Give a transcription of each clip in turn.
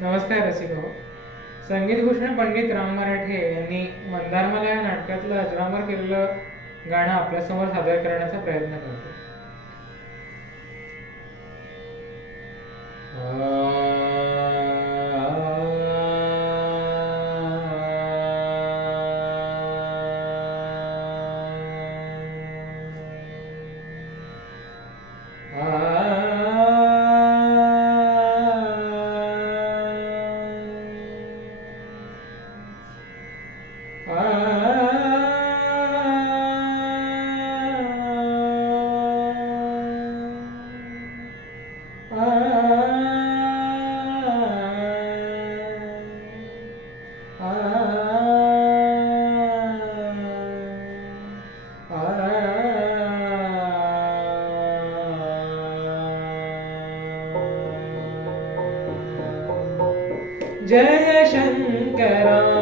नमस्कार रसिक संगीतभूषण पंडित राम मराठे यांनी मंदारमाला या नाटकातलं अजरामर केलेलं गाणं आपल्यासमोर सादर करण्याचा प्रयत्न करतो जय शङ्करा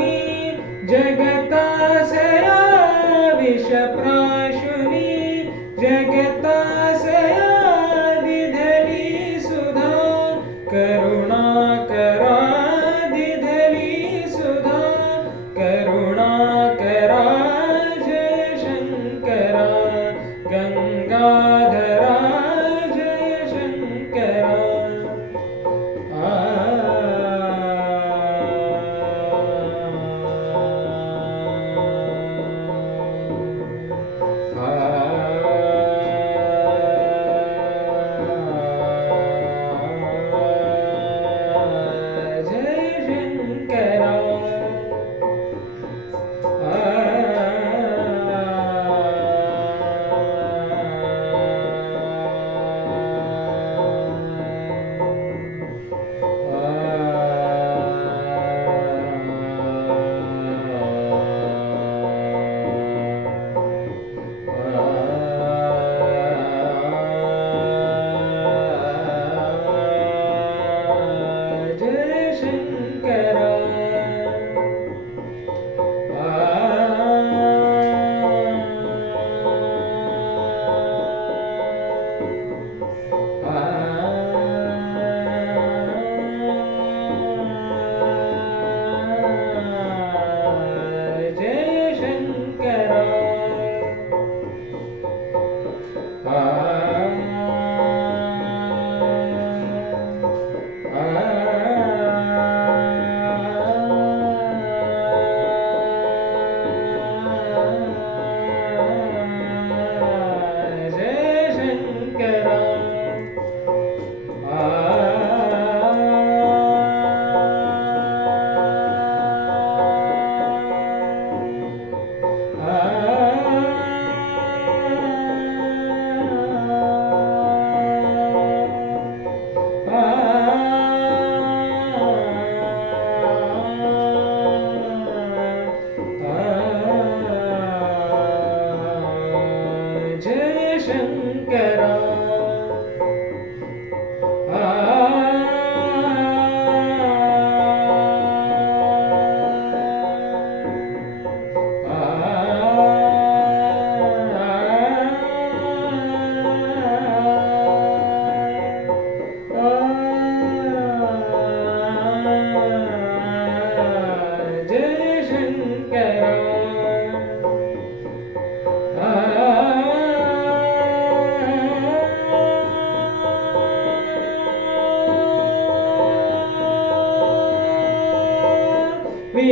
Bye.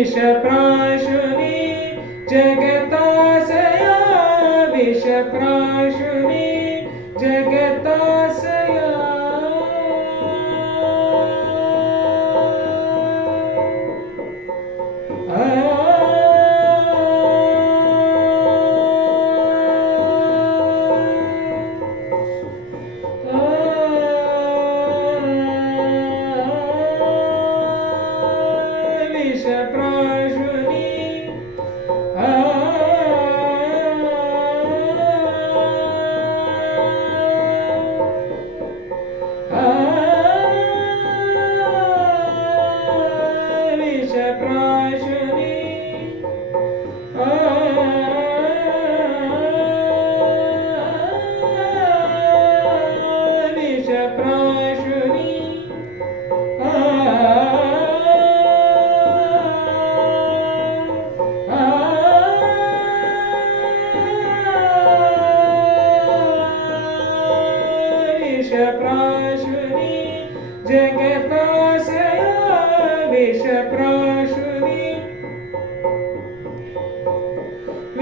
विषप्राशुनी जगतासया विषप्राशुनी जगतासया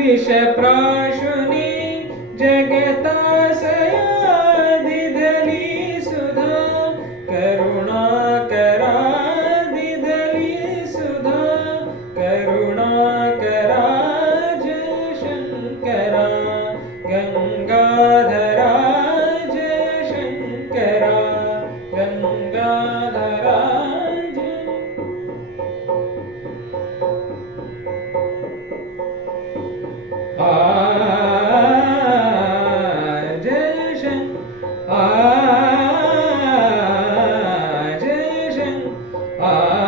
विषप्राशुनि जगताशय 哎